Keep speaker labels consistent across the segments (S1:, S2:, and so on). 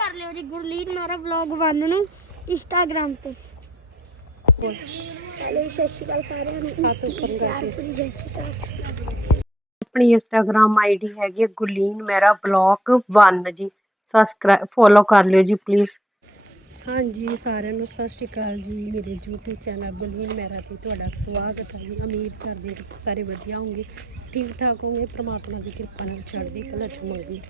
S1: ਕਰ ਲਿਓ ਜੀ ਗੁਰਲੀਨ ਮਾਰਾ ਵਲੌਗ 1 ਨੂੰ ਇੰਸਟਾਗ੍ਰam ਤੇ। ਹੈਲੋ ਸਤਿ ਸ਼੍ਰੀ ਅਕਾਲ ਸਾਰਿਆਂ ਨੂੰ।
S2: ਹੱਥ ਉੱਪਰ ਕਰਕੇ।
S1: ਪਿਆਰ ਭਰੀ ਸਤਿ ਸ਼੍ਰੀ ਅਕਾਲ।
S2: ਆਪਣੀ ਇੰਸਟਾਗ੍ਰam ਆਈਡੀ ਹੈਗੀ ਹੈ ਗੁਰਲੀਨ ਮੇਰਾ ਬਲੌਗ 1 ਜੀ। ਸਬਸਕ੍ਰਾਈਬ ਫੋਲੋ ਕਰ ਲਿਓ ਜੀ ਪਲੀਜ਼
S3: ਹਾਂਜੀ ਸਾਰਿਆਂ ਨੂੰ ਸਤਿ ਸ਼੍ਰੀ ਅਕਾਲ ਜੀ। ਮੇਰੇ YouTube ਚੈਨਲ ਬਲਵੀਨ ਮਹਿਰਾ ਤੇ ਤੁਹਾਡਾ ਸਵਾਗਤ ਹੈ ਜੀ। ਉਮੀਦ ਕਰਦੇ ਹਾਂ ਕਿ ਸਾਰੇ ਵਧੀਆ ਹੋਵੋਗੇ ਠੀਕ ਠਾਕ ਹੋਵੋਗੇ। ਪ੍ਰਮਾਤਮਾ ਦੀ ਕਿਰਪਾ ਨਾਲ ਚੜ੍ਹਦੀ ਕਲਾ ਚ ਹੋਵੋਗੇ।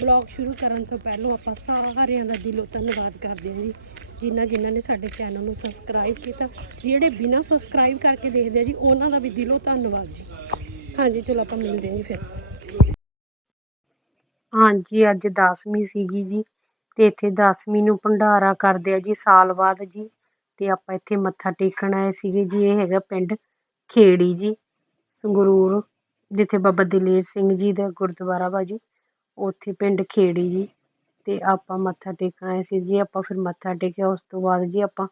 S3: ਬਲੌਗ ਸ਼ੁਰੂ ਕਰਨ ਤੋਂ ਪਹਿਲਾਂ ਆਪਾਂ ਸਾਰਿਆਂ ਦਾ ਦਿਲੋਂ ਧੰਨਵਾਦ ਕਰਦੇ ਹਾਂ ਜੀ। ਜਿਨ੍ਹਾਂ ਜਿਨ੍ਹਾਂ ਨੇ ਸਾਡੇ ਚੈਨਲ ਨੂੰ ਸਬਸਕ੍ਰਾਈਬ ਕੀਤਾ। ਜਿਹੜੇ ਬਿਨਾਂ ਸਬਸਕ੍ਰਾਈਬ ਕਰਕੇ ਦੇਖਦੇ ਆ ਜੀ, ਉਹਨਾਂ ਦਾ ਵੀ ਦਿਲੋਂ ਧੰਨਵਾਦ ਜੀ। ਹਾਂਜੀ, ਚਲੋ ਆਪਾਂ ਮਿਲਦੇ ਹਾਂ ਜੀ ਫਿਰ।
S2: ਹਾਂਜੀ, ਅੱਜ 10ਵੀਂ ਸੀਗੀ ਜੀ ਤੇ ਇੱਥੇ 10ਵੀਂ ਨੂੰ ਭੰਡਾਰਾ ਕਰਦੇ ਆ ਜੀ, ਸਾਲ ਬਾਅਦ ਜੀ। ਤੇ ਆਪਾਂ ਇੱਥੇ ਮੱਥਾ ਟੇਕਣ ਆਏ ਸੀਗੇ ਜੀ, ਇਹ ਹੈਗਾ ਪਿੰਡ ਖੇੜੀ ਜੀ, ਸੰਗਰੂਰ, ਜਿੱਥੇ ਬਾਬਾ ਦਲੇਰ ਸਿੰਘ ਜੀ ਦਾ ਗੁਰਦੁਆਰਾ ਵਾ ਜੀ। ਉੱਥੇ ਪਿੰਡ ਖੇੜੀ ਜੀ ਅਤੇ ਆਪਾਂ ਮੱਥਾ ਟੇਕਣ ਆਏ ਸੀ ਜੀ, ਆਪਾਂ ਫਿਰ ਮੱਥਾ ਟੇਕਿਆ, ਉਸ ਤੋਂ ਬਾਅਦ ਜੀ ਆਪਾਂ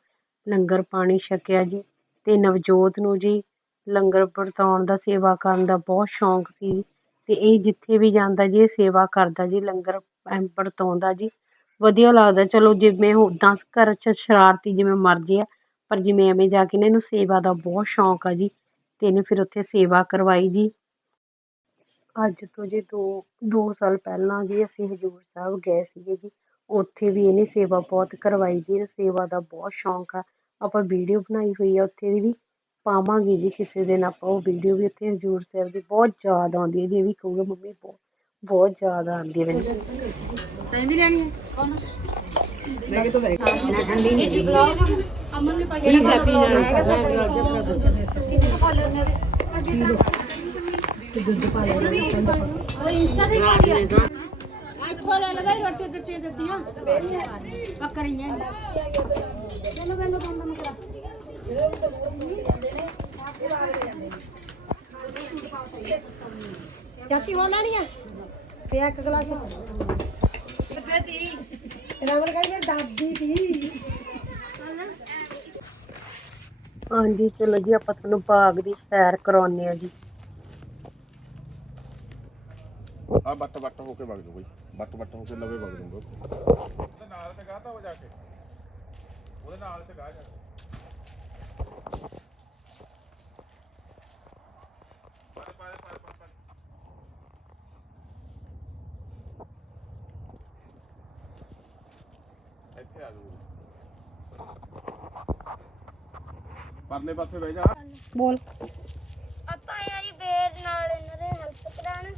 S2: ਲੰਗਰ ਪਾਣੀ ਛਕਿਆ ਜੀ ਅਤੇ ਨਵਜੋਤ ਨੂੰ ਜੀ ਲੰਗਰ ਵਰਤਾਉਣ ਦਾ, ਸੇਵਾ ਕਰਨ ਦਾ ਬਹੁਤ ਸ਼ੌਂਕ ਸੀ ਅਤੇ ਇਹ ਜਿੱਥੇ ਵੀ ਜਾਂਦਾ ਜੀ, ਇਹ ਸੇਵਾ ਕਰਦਾ ਜੀ, ਲੰਗਰ ਐਂ ਵਰਤਾਉਂਦਾ ਜੀ, ਵਧੀਆ ਲੱਗਦਾ, ਚਲੋ ਜਿਵੇਂ ਉੱਦਾਂ ਘਰ 'ਚ ਸ਼ਰਾਰਤੀ ਜਿਵੇਂ ਮਰਜ਼ੀ ਆ, ਪਰ ਜਿਵੇਂ ਐਵੇਂ ਜਾ ਕੇ ਨਾ ਇਹਨੂੰ ਸੇਵਾ ਦਾ ਬਹੁਤ ਸ਼ੌਂਕ ਆ ਜੀ ਅਤੇ ਇਹਨੇ ਫਿਰ ਉੱਥੇ ਸੇਵਾ ਕਰਵਾਈ ਜੀ ਅੱਜ ਤੋਂ ਜੀ ਦੋ ਦੋ ਸਾਲ ਪਹਿਲਾਂ ਜੀ ਅਸੀਂ ਹਜ਼ੂਰ ਸਾਹਿਬ ਗਏ ਸੀਗੇ ਜੀ ਉੱਥੇ ਵੀ ਇਹਨੇ ਸੇਵਾ ਬਹੁਤ ਕਰਵਾਈ ਜੀ ਸੇਵਾ ਦਾ ਬਹੁਤ ਸ਼ੌਂਕ ਆ। ਆਪਾਂ ਵੀਡੀਓ ਬਣਾਈ ਹੋਈ ਆ ਉੱਥੇ ਦੀ ਵੀ ਪਾਵਾਂਗੇ ਜੀ ਕਿਸੇ ਦਿਨ ਆਪਾਂ ਉਹ ਵੀਡੀਓ ਵੀ ਉੱਥੇ ਹਜ਼ੂਰ ਸਾਹਿਬ ਦੀ ਬਹੁਤ ਯਾਦ ਆਉਂਦੀ ਹੈ ਜੀ ਇਹ ਵੀ ਕਹੂਗਾ ਮੰਮੀ ਬਹੁਤ ਬਹੁਤ ਯਾਦ ਆਉਂਦੀ ਹੈ ਮੈਨੂੰ।
S1: ਇੱਥੋਂ ਲੈ ਲੈ ਬਈ ਰੋਟੀ ਦਿੱਤੀ ਦਿੱਤੀਆਂ ਪੱਕਰੀਆਂ ਚਲੋ ਬੰਦੋ ਬੰਦੋ ਕਰਾ ਚਾਚੀ ਹੋ ਲੈਣੀ ਆ ਤੇ ਇੱਕ ਗਲਾਸ
S2: ਹਾਂਜੀ, ਚਲੋ ਜੀ, ਆਪਾਂ ਤੁਹਾਨੂੰ ਬਾਗ ਦੀ ਸੈਰ ਕਰਾਉਂਦੇ ਆ ਜੀ।
S4: ਆ ਬੱਟ ਬੱਟ ਹੋ ਕੇ ਵਗ ਜਾਓ ਬਈ। ਬੱਟ ਬੱਟ ਹੋ ਕੇ ਲਵੇ ਵਗ ਜਾਊਗਾ ਉਹਦੇ ਨਾਲ ਤੇ ਗਾਤਾ ਹੋ ਜਾ ਕੇ। ਉਹਦੇ ਨਾਲ ਤੇ ਗਾ ਜਾ ਕੇ। ਇੱਥੇ ਆ ਜਾਓ ਪਰਲੇ ਪਾਸੇ ਬਹਿ ਜਾ।
S3: ਬੋਲ
S1: ਆਪਾਂ ਯਾਰੀ ਬੇਰ ਨਾਲ ਇਹਨਾਂ ਦੇ ਹੈਲਪ ਕਰਾਣ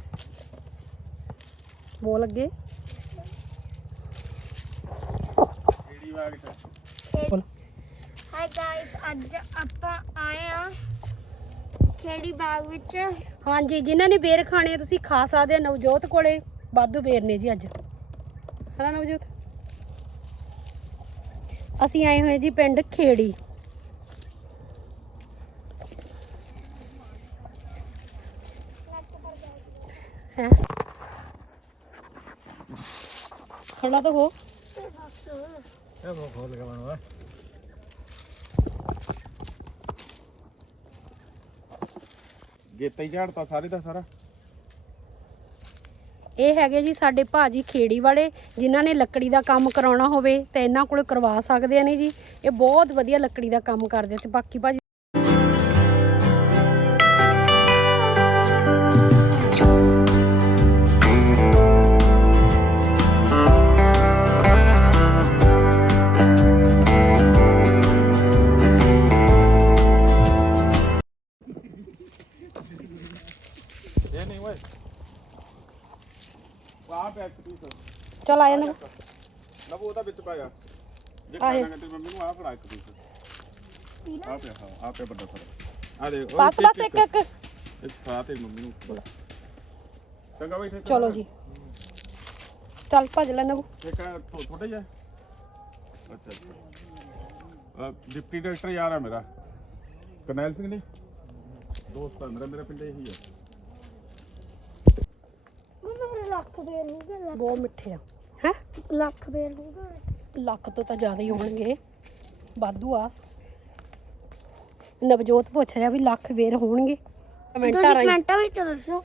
S3: ਬੋਲ। ਅੱਗੇ
S1: ਹਾਈ ਗਾਇਸ ਅੱਜ ਆਪਾਂ ਆਏ ਆ ਖੇੜੀ ਬਾਗ ਵਿੱਚ।
S3: ਹਾਂਜੀ ਜਿਨ੍ਹਾਂ ਨੇ ਬੇਰ ਖਾਣੇ ਆ ਤੁਸੀਂ ਖਾ ਸਕਦੇ ਆ ਨਵਜੋਤ ਕੋਲੇ। ਵਾਧੂ ਬੇਰ ਨੇ ਜੀ ਅੱਜ। ਹਨਾ ਨਵਜੋਤ? ਅਸੀਂ ਆਏ ਹੋਏ ਜੀ ਪਿੰਡ ਖੇੜੀ। ਹੈ? ਖੜਾ ਤਾਂ ਹੋ।
S4: ਗੇਤਾ ਹੀ ਝਾੜਤਾ ਸਾਰੇ ਦਾ ਸਾਰਾ।
S3: ਇਹ ਹੈਗੇ ਜੀ ਸਾਡੇ ਭਾਜੀ ਖੇੜੀ ਵਾਲੇ ਜਿਨ੍ਹਾਂ ਨੇ ਲੱਕੜੀ ਦਾ ਕੰਮ ਕਰਾਉਣਾ ਹੋਵੇ ਤੇ ਇਹਨਾਂ ਕੋਲ ਕਰਵਾ ਸਕਦੇ ਨੇ ਜੀ। ਇਹ ਬਹੁਤ ਵਧੀਆ ਲੱਕੜੀ ਦਾ ਕੰਮ ਕਰਦੇ ਤੇ ਬਾਕੀ ਭਾਜੀ
S4: ਫੜਾ ਇੱਕ ਪੀਸ। ਆਹ ਪਿਆ ਹਾਂ ਆਹ ਪਿਆ ਵੱਡਾ ਸਾਰਾ। ਆ ਦੇ ਉਹ
S3: ਬਸ ਬਸ ਇੱਕ ਇੱਕ।
S4: ਇੱਕ ਫੜਾ ਤੇ ਮੰਮੀ ਨੂੰ। ਬੜਾ। ਚੰਗਾ ਬੈਠੇ
S3: ਚਲੋ ਜੀ। ਚੱਲ ਭੱਜ ਲੈ ਨਵੂ।
S4: ਇੱਕ ਥੋੜਾ ਜਿਹਾ। ਅੱਛਾ ਅੱਛਾ। ਅਹ ਡਿਪਟੀ ਡਾਇਰੈਕਟਰ ਯਾਰ ਆ ਮੇਰਾ। ਕਰਨੈਲ ਸਿੰਘ ਨਹੀਂ ਦੋਸਤ ਆ ਮੇਰਾ ਮੇਰਾ ਪਿੰਡ ਇਹੀ ਹੈ
S1: ਮੈਨੂੰ ਲੱਖ ਬੇਰ ਹੋ ਗਏ
S3: ਬਹੁਤ ਮਿੱਠੇ ਆ। ਹੈ?
S1: ਲੱਖ ਬੇਰ
S3: ਲੱਖ ਤੋਂ ਤਾਂ ਜ਼ਿਆਦਾ ਹੀ ਹੋਣਗੇ। ਵਾਧੂ ਆ। ਨਵਜੋਤ ਪੁੱਛ ਰਿਹਾ ਵੀ ਲੱਖ ਵੇਰ ਹੋਣਗੇ। ਕਮੈਂਟਾਂ
S1: ਤੁਸੀਂ
S3: ਰਾਹੀਂ।
S1: ਕਮੈਂਟਾਂ ਵਿੱਚ ਦੱਸੋ।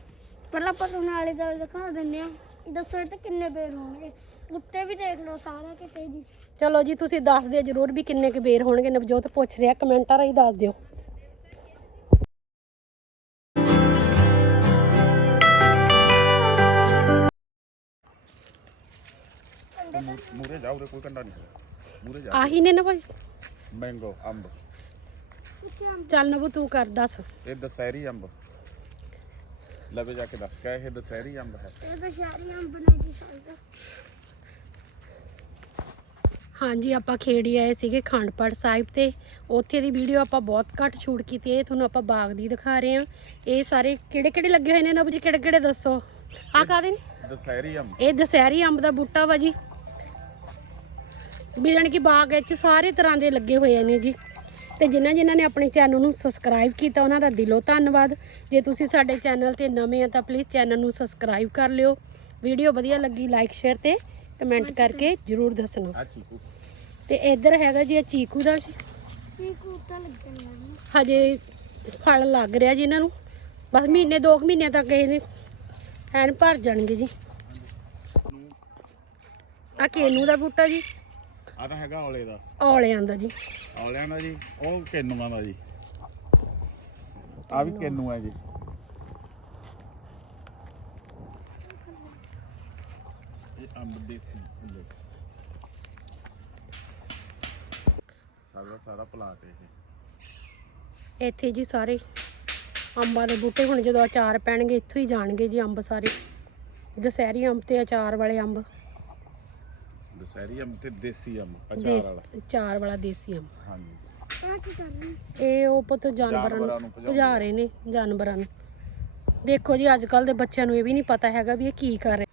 S1: ਪਹਿਲਾਂ ਆਪਾਂ ਤੁਹਾਨੂੰ ਨਾਲੇ ਦਾ ਦਿਖਾ ਦਿੰਨੇ ਆ ਦੱਸੋ ਇਹ ਤੇ ਕਿੰਨੇ ਬੇਰ ਹੋਣਗੇ।
S5: ਉੱਤੇ ਵੀ ਦੇਖ ਲਓ ਸਾਰਾ ਕਿਤੇ ਜੀ
S3: ਚਲੋ ਜੀ ਤੁਸੀਂ ਦੱਸ ਦਿਓ ਜਰੂਰ ਵੀ ਕਿੰਨੇ ਕੁ ਬੇਰ ਹੋਣਗੇ। ਨਵਜੋਤ ਪੁੱਛ ਰਿਹਾ ਕਮੈਂਟਾਂ ਰਾਹੀਂ ਦੱਸ ਦਿਓ।
S4: ਮੂਰੇ ਜਾ ਉਰੇ ਕੋਈ ਕੰਡਾ ਨਹੀਂ ਮੂਰੇ ਜਾ।
S3: ਆਹੀ ਨੇ ਨਾ ਭਾਈ।
S4: ਮੈਂਗੋ ਅੰਬ
S3: ਚੱਲ ਨਵੂ ਤੂੰ ਕਰ ਦੱਸ।
S4: ਇਹ ਦਸਹਿਰੀ ਅੰਬ। ਲਵੇ ਜਾ ਕੇ ਦੱਸ ਕਾ ਇਹ ਦਸਹਿਰੀ ਅੰਬ ਹੈ?
S5: ਇਹ ਤਾਂ ਸ਼ਾਰੀ ਅੰਬ ਨੇ ਜੀ ਸਾਡਾ।
S3: ਹਾਂਜੀ ਆਪਾਂ ਖੇੜੀ ਆਏ ਸੀਗੇ ਖੰਡਪੜ ਸਾਹਿਬ ਤੇ। ਉੱਥੇ ਦੀ ਵੀਡੀਓ ਆਪਾਂ ਬਹੁਤ ਘੱਟ ਸ਼ੂਟ ਕੀਤੀ ਹੈ। ਇਹ ਤੁਹਾਨੂੰ ਆਪਾਂ ਬਾਗ ਦੀ ਦਿਖਾ ਰਹੇ ਹਾਂ। ਇਹ ਸਾਰੇ ਕਿਹੜੇ ਕਿਹੜੇ ਲੱਗੇ ਹੋਏ ਨੇ ਨਵੂ ਜੀ? ਕਿਹੜੇ ਕਿਹੜੇ ਦੱਸੋ? ਆ ਕਾਦੇ ਨੇ?
S4: ਦਸਹਿਰੀ ਅੰਬ।
S3: ਇਹ ਦਸਹਿਰੀ ਅੰਬ ਦਾ ਬੂਟਾ ਵਾ ਜੀ। ਵੀ ਜਾਣੀ ਕਿ ਬਾਗ ਵਿੱਚ ਸਾਰੇ ਤਰ੍ਹਾਂ ਦੇ ਲੱਗੇ ਹੋਏ ਨੇ ਜੀ। ਤੇ ਜਿਨ੍ਹਾਂ ਜਿਨ੍ਹਾਂ ਨੇ ਆਪਣੇ ਚੈਨਲ ਨੂੰ ਸਬਸਕ੍ਰਾਈਬ ਕੀਤਾ ਉਹਨਾਂ ਦਾ ਦਿਲੋਂ ਧੰਨਵਾਦ। ਜੇ ਤੁਸੀਂ ਸਾਡੇ ਚੈਨਲ ਤੇ ਨਵੇਂ ਆ ਤਾਂ ਪਲੀਜ਼ ਚੈਨਲ ਨੂੰ ਸਬਸਕ੍ਰਾਈਬ ਕਰ ਲਿਓ। ਵੀਡੀਓ ਵਧੀਆ ਲੱਗੀ ਲਾਈਕ ਸ਼ੇਅਰ ਤੇ ਕਮੈਂਟ ਕਰਕੇ ਜਰੂਰ। ਦੱਸਣਾ।
S4: ਚੀਕੂ।
S3: ਤੇ ਇੱਧਰ ਹੈਗਾ ਜੀ ਇਹ ਚੀਕੂ ਦਾ ਜੀ।
S5: ਇਹ ਕੂਤਾ ਲੱਗਣ ਲੱਗਾ
S3: ਹਜੇ ਫਲ ਲੱਗ ਰਿਹਾ ਜੀ ਇਹਨਾਂ ਨੂੰ। ਬਸ ਮਹੀਨੇ ਦੋ ਕੁ ਮਹੀਨੇ ਤੱਕ ਇਹ ਨੇ ਐਨ ਭਰ ਜਾਣਗੇ ਜੀ। ਆ ਕੇਨੂ ਦਾ ਬੂਟਾ ਜੀ।
S4: ਆ ਤਾਂ ਹੈਗਾ ਔਲੇ ਦਾ।
S3: ਔਲਿਆਂ ਦਾ ਜੀ।
S4: ਔਲਿਆਂ ਦਾ ਜੀ ਉਹ ਕੇਨੂਆਂ ਦਾ ਜੀ। ਆ ਵੀ ਕੇਨੂ ਹੈ ਜੀ। ਇਹ ਅੰਬ ਦੇਸੀ ਹੁੰਦੇ ਸਾਰਾ ਸਾਰਾ ਪਲਾਟ ਇਹ।
S3: ਇੱਥੇ ਜੀ ਸਾਰੇ ਅੰਬਾਂ ਦੇ ਬੂਟੇ ਹੁਣ ਜਦੋਂ ਅਚਾਰ ਪੈਣਗੇ ਇੱਥੋਂ ਹੀ ਜਾਣਗੇ ਜੀ ਅੰਬ ਸਾਰੇ। ਦਸਹਿਰੀ ਅੰਬ ਤੇ ਅਚਾਰ ਵਾਲੇ ਅੰਬ।
S4: ਦਸਹਿਰੀ ਅੰਬ ਤੇ ਦੇਸੀ ਅੰਬ ਅਚਾਰ
S3: ਦੇਸ
S4: ਵਾਲਾ।
S3: ਅਚਾਰ ਵਾਲਾ ਦੇਸੀ ਅੰਬ
S4: ਹਾਂਜੀ।
S3: ਇਹ ਉਹ ਪੁੱਤ ਜਾਨਵਰਾਂ ਨੂੰ ਭਜਾ ਰਹੇ ਨੇ ਜਾਨਵਰਾਂ ਨੂੰ। ਦੇਖੋ ਜੀ ਅੱਜ ਕੱਲ ਦੇ ਬੱਚਿਆਂ ਨੂੰ ਇਹ ਵੀ ਨਹੀਂ ਪਤਾ ਹੈਗਾ ਵੀ ਇਹ ਕੀ ਕਰ ਰਹੇ।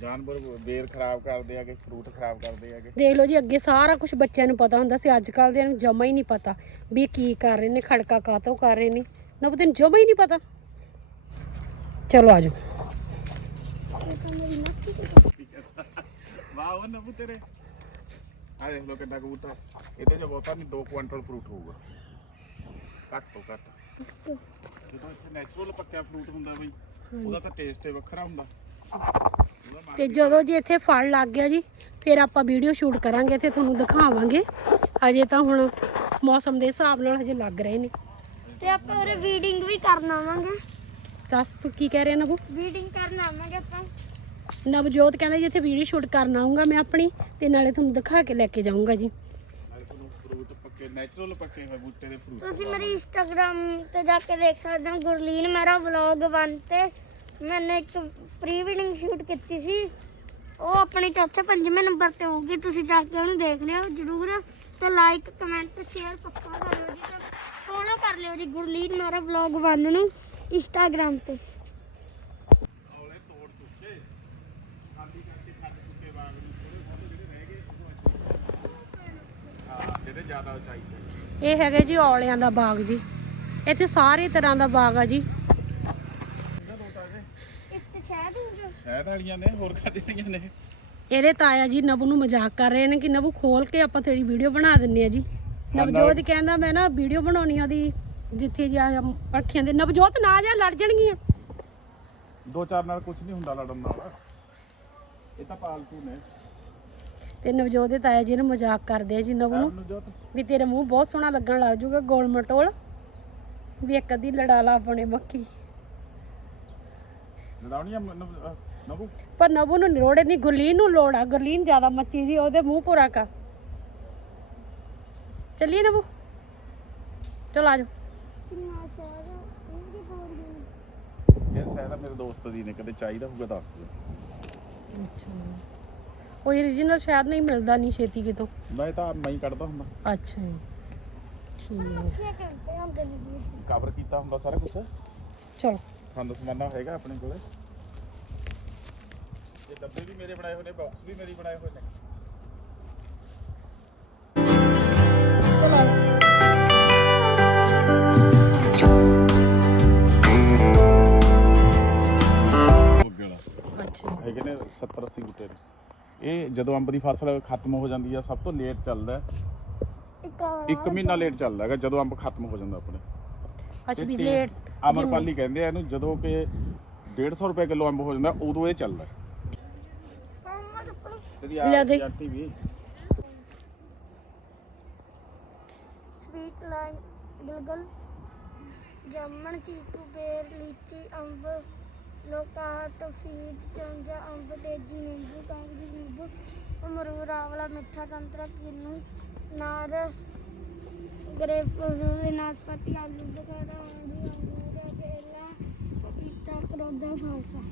S5: ਜਾਨਵਰਾਂ
S4: ਬੇਰ ਖਰਾਬ ਕਰਦੇ ਆਗੇ ਫਰੂਟ ਖਰਾਬ ਕਰਦੇ ਆਗੇ
S3: ਦੇਖ ਲਓ ਜੀ ਅੱਗੇ ਸਾਰਾ ਕੁਝ ਬੱਚਿਆਂ ਨੂੰ ਪਤਾ ਹੁੰਦਾ ਸੀ ਅੱਜ ਕੱਲ ਦੇ ਨੂੰ ਜਮਾ ਹੀ ਨਹੀਂ ਪਤਾ ਵੀ ਇਹ ਕੀ ਕਰ ਰਹੇ ਨੇ ਖੜਕਾ ਕਾਤੋਂ ਕਰ ਰਹੇ ਨੇ। ਨਾ ਪਤਾ ਨੂੰ ਜਮਾ ਹੀ ਨਹੀਂ ਪਤਾ। ਚਲੋ ਆਜੋ
S5: ਇਹ ਤਾਂ ਮੇਰੀ ਨੱਕੀ ਤੇ
S4: ਵਾਹ ਉਹ ਨਬੂ ਤੇਰੇ। ਆ ਦੇਖ ਲੋ ਕਿੰਨਾ ਕਬੂਤਰ ਇਹਦੇ ਚ ਬਹੁਤਾ ਨਹੀਂ 2 ਕੁਇੰਟਲ ਫਰੂਟ ਹੋਊਗਾ। ਘੱਟ ਤੋਂ ਘੱਟ। ਜਦੋਂ ਇੱਥੇ ਨੈਚੁਰਲ ਪੱਕਿਆ ਫਰੂਟ ਹੁੰਦਾ ਬਈ। ਉਹਦਾ ਤਾਂ ਟੇਸਟ ਹੀ ਵੱਖਰਾ ਹੁੰਦਾ। ਉਹਦਾ ਮਾ-
S3: ਤੇ ਜਦੋਂ ਜੀ ਇੱਥੇ ਫਲ ਲੱਗ ਗਿਆ ਜੀ ਫਿਰ ਆਪਾਂ ਵੀਡੀਓ ਸ਼ੂਟ ਕਰਾਂਗੇ ਤੇ ਤੁਹਾਨੂੰ ਦਿਖਾਵਾਂਗੇ। ਅਜੇ ਤਾਂ ਹੁਣ ਮੌਸਮ ਦੇ ਹਿਸਾਬ ਨਾਲ ਹਜੇ ਲੱਗ ਰਹੇ ਨੇ।
S5: ਤੇ ਆਪਾਂ ਉਰੇ ਵੀਡਿੰਗ ਵੀ ਕਰਨ ਆਵਾਂਗੇ।
S3: ਦੱਸ ਤੂੰ ਕੀ ਕਹਿ ਰਿਹਾ ਨਬੂ
S5: ਵੀਡਿੰਗ ਕਰਨ ਆਵਾਂਗੇ ਆਪਾਂ।
S3: ਨਵਜੋਤ ਕਹਿੰਦਾ ਜੀ ਇੱਥੇ ਵੀਡੀਓ ਸ਼ੂਟ ਕਰਨ ਆਉਂਗਾ ਮੈਂ ਆਪਣੀ ਤੇ ਨਾਲੇ ਤੁਹਾਨੂੰ ਦਿਖਾ ਕੇ ਲੈ ਕੇ ਜਾਊਂਗਾ ਜੀ।
S4: ਫਰੂਟ ਪੱਕੇ ਨੈਚੁਰਲ ਪੱਕੇ ਹੋਏ ਬੂਟੇ ਦੇ ਫਰੂਟ
S5: ਤੁਸੀਂ ਮੇਰੀ ਇੰਸਟਾਗ੍ਰam ਤੇ ਜਾ ਕੇ ਦੇਖ ਸਕਦੇ ਹੋ ਗੁਰਲੀਨ ਮੇਰਾ ਵਲੌਗ 1 ਤੇ ਮੈंने ਇੱਕ ਪ੍ਰੀ ਵੀਡਿੰਗ ਸ਼ੂਟ ਕੀਤੀ ਸੀ। ਉਹ ਆਪਣੇ ਚੌਥੇ ਪੰਜਵੇਂ ਨੰਬਰ ਤੇ ਹੋਊਗੀ ਤੁਸੀਂ ਜਾ ਕੇ ਉਹਨੂੰ ਦੇਖ ਲਿਓ ਜਰੂਰ ਤੇ ਲਾਈਕ ਕਮੈਂਟ ਸ਼ੇਅਰ ਪੱਕਾ ਕਰਿਓ ਜੀ ਤੇ ਫੋਲੋ ਕਰ ਲਿਓ ਜੀ ਗੁਰਲੀਨ ਮੇਰਾ ਵਲੌਗ 1 ਨੂੰ। ਇੰਸਟਾਗ੍ਰam ਤੇ।
S3: ਇਹ ਹੈਗਾ ਜੀ ਔਲਿਆਂ ਦਾ ਬਾਗ ਜੀ। ਇੱਥੇ ਸਾਰੇ ਤਰ੍ਹਾਂ ਦਾ ਬਾਗ ਆ ਜੀ।
S5: ਇੱਕ ਤੇ ਸ਼ਾਇਦ ਹੀ
S4: ਸ਼ਹਿਦ ਵਾਲੀਆਂ ਨੇ ਹੋਰ ਕਾਹਦੇ ਵਾਲੀਆਂ ਨੇ?
S3: ਇਹਦੇ ਤਾਇਆ ਜੀ ਨਵੂ ਨੂੰ ਮਜ਼ਾਕ ਕਰ ਰਹੇ ਨੇ ਕਿ ਨਵੂ ਖੋਲ ਕੇ ਆਪਾਂ ਤੇਰੀ ਵੀਡੀਓ ਬਣਾ ਦਿੰਨੇ ਆ ਜੀ। ਨਵਜੋਤ ਕਹਿੰਦਾ ਮੈਂ ਨਾ ਵੀਡੀਓ ਬਣਾਉਣੀ ਆ ਉਹਦੀ। ਜਿੱਥੇ ਜਾ ਅੱਖੀਆਂ ਦੇ ਨਵਜੋਤ ਨਾ ਜਾ ਲੜ ਜਾਣਗੀਆਂ।
S4: ਦੋ ਚਾਰ ਨਾਲ ਕੁਝ ਨਹੀਂ ਹੁੰਦਾ ਲੜਨ ਨਾਲ। ਇਹ ਤਾਂ ਪਾਲਤੂ ਨੇ।
S3: ਤੇ ਨਵਜੋਤ ਦੇ ਤਾਇਆ ਜੀ ਨੂੰ ਮਜ਼ਾਕ ਕਰਦੇ ਆ ਜੀ ਨਵੂ ਨੂੰ। ਵੀ ਤੇਰਾ ਮੂੰਹ ਬਹੁਤ ਸੋਹਣਾ ਲੱਗਣ ਲੱਗ ਜਾਊਗਾ ਗੋਲ ਮਟੋਲ। ਵੀ ਇੱਕ ਅੱਧੀ ਲੜਾ ਲਾ ਆਪਣੇ ਮੱਖੀ।
S4: ਲੜਾਉਣੀ ਆ ਅਹ ਨਬੂ
S3: ਪਰ ਨਵੂ ਨੂੰ ਲੋੜ ਨਹੀਂ ਗੁਰਲੀਨ ਨੂੰ ਲੋੜ ਆ। ਗੁਰਲੀਨ ਜ਼ਿਆਦਾ ਮੱਚੀ ਜੀ ਉਹਦੇ ਮੂੰਹ ਪੂਰਾ ਕਰ। ਚੱਲੀਏ ਨਵੂ? ਚਲ ਆਜੋ
S5: ਇਹ
S4: ਸ਼ਾਇਦ ਮੇਰੇ ਦੋਸਤ ਦੀ ਨੇ ਕਦੇ ਚਾਹੀਦਾ ਹੋਊਗਾ ਦੱਸ ਦਿਓ
S3: ਕੋਈ origignal ਸ਼ਾਇਦ ਨਹੀਂ ਮਿਲਦਾ ਨਹੀਂ ਛੇਤੀ ਕਿਤੋਂ।
S4: ਮੈਂ ਤਾਂ ਮੈਂ ਹੀ ਕੱਢਦਾ ਹੁੰਦਾ।
S3: ਅੱਛਾ ਜੀ। ਠੀਕ ਹੈ।
S4: ਕਵਰ ਕੀਤਾ ਹੁੰਦਾ ਸਾਰਾ ਕੁਝ
S3: ਚਲੋ।
S4: ਸੰਦ ਸਮਾਨਾ ਹੈਗਾ ਆਪਣੇ ਕੋਲੇ। ਇਹ ਡੱਬੇ ਵੀ ਮੇਰੇ ਬਣਾਏ ਹੋਏ ਨੇ ਬਾਕਸ ਵੀ ਮੇਰੀ ਬਣਾਏ ਹੋਏ ਨੇ। ਮੋਗੇ ਹੈਗੇ ਨੇ 70 80 ਬੂਟੇ ਨੇ ਇਹ ਜਦੋਂ ਅੰਬ ਦੀ ਫਸਲ ਖਤਮ ਹੋ ਜਾਂਦੀ ਆ ਸਭ ਤੋਂ ਲੇਟ ਚੱਲਦਾ ਹੈ।
S5: ਇੱਕ
S4: ਮਹੀਨਾ ਲੇਟ ਚੱਲਦਾ ਹੈਗਾ ਜਦੋਂ ਅੰਬ ਖਤਮ ਹੋ ਜਾਂਦਾ ਆਪਣੇ
S3: ਅੱਛਾ ਵੀ
S4: ਤੇ
S3: ਲੇਟ
S4: ਅਮਰਪਾਲੀ ਕਹਿੰਦੇ ਆ ਇਹਨੂੰ ਜਦੋਂ ਕਿ 150 ਰੁਪਏ ਕਿਲੋ ਅੰਬ ਹੋ ਜਾਂਦਾ ਉਦੋਂ ਇਹ ਚੱਲਦਾ ਹੈ। ਤੇਰੀ
S3: ਲਿਆ ਦੇ।
S4: ਆਂਟੀ ਵੀ
S5: ਸਵੀਟ ਲਾਈਨ ਗਲਗਲ ਜਾਮਣ ਚੀਕੂ ਬੇਰ ਲੀਚੀ ਅੰਬ ਲੋਕਾਟ ਫੀਡ ਚੌਂਜਾ ਅੰਬ ਤੇਜੀ ਨਿੰਬੂ ਕਾਂਗੀ ਨਿੰਬੂ ਅਮਰੂਦ ਆਵਲਾ ਮਿੱਠਾ ਸੰਤਰਾ ਕਿੰਨੂ ਨਾਰ ਗ੍ਰੇਪ ਫਰੂਟ ਨਾਸਪਤੀ ਆਲੂ ਬਖਾਰਾ ਆਂਡੀ ਅੰਗੂਰ ਕੇਲਾ ਪਪੀਤਾ ਕਰੋਦਾ ਫਾਲਸਾ।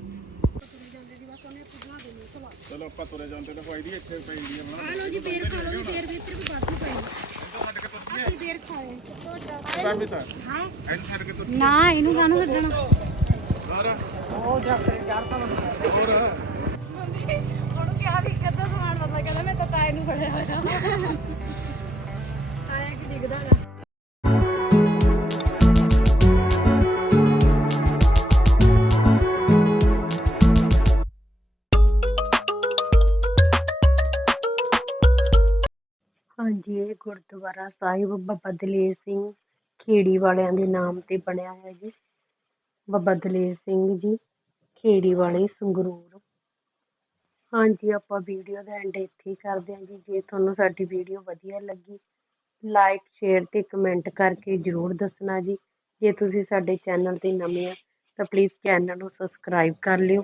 S4: ਚਲੋ ਆਪਾਂ ਤੁਰੇ ਜਾਂਦੇ ਨੇ ਕੋਈ ਦੀ ਇੱਥੇ ਪਈ ਦੀ ਬਣਾ।
S3: ਲੋ ਜੀ ਬੇਰ ਖਾ ਜੀ ਬੇਰ ਵਿੱਚ ਵੀ ਬਾਕੀ ਪਈ
S4: ਛੱਡ ਕੇ ਤੁਰ
S3: ਅਸੀਂ ਬੇਰ ਖਾਏ
S4: ਪਤਾ ਵੀ ਤਾਂ ਹਾਂ? ਇਹਨੂੰ ਛੱਡ ਕੇ ਤੁਰ
S1: ਨਾ ਇਹਨੂੰ ਕਾਹਨੂੰ ਛੱਡਣਾ?
S4: ਹੋਰ ਉਹ ਜਾ ਕੇ ਚਾਰ ਤਾਂ ਹੋਰ
S3: ਉਹਨੂੰ ਕਿਹਾ ਵੀ ਕਿੱਦਾਂ ਸਮਾਨ ਪਤਾ ਕਹਿੰਦਾ ਮੈਂ ਤਾਂ ਤਾਏ ਨੂੰ ਫੜਿਆ ਹੋਇਆ ਤਾਇਆ ਕੀ ਦਿਖਦਾ ਹੈਗਾ
S2: ਹਾਂਜੀ, ਇਹ ਗੁਰਦੁਆਰਾ ਸਾਹਿਬ ਬਾਬਾ ਦਲੇਰ ਸਿੰਘ ਖੇੜੀ ਵਾਲਿਆਂ ਦੇ ਨਾਮ ਤੇ ਬਣਿਆ ਹੈ ਜੀ। ਬਾਬਾ ਦਲੇਰ ਸਿੰਘ ਜੀ, ਖੇੜੀ ਵਾਲੇ ਸੰਗਰੂਰ। ਹਾਂਜੀ, ਆਪਾਂ ਵੀਡੀਓ ਦਾ ਐਂਡ ਇੱਥੇ ਹੀ ਕਰਦੇ ਹਾਂ ਜੀ। ਜੇ ਤੁਹਾਨੂੰ ਸਾਡੀ ਵੀਡੀਓ ਵਧੀਆ ਲੱਗੀ ਲਾਈਕ ਸ਼ੇਅਰ ਤੇ ਕਮੈਂਟ ਕਰਕੇ ਜਰੂਰ ਦੱਸਣਾ ਜੀ। ਜੇ ਤੁਸੀਂ ਸਾਡੇ ਚੈਨਲ ਤੇ ਨਵੇਂ ਆ, ਤਾਂ ਪਲੀਜ਼ ਚੈਨਲ ਨੂੰ ਸਬਸਕ੍ਰਾਈਬ ਕਰ ਲਿਓ।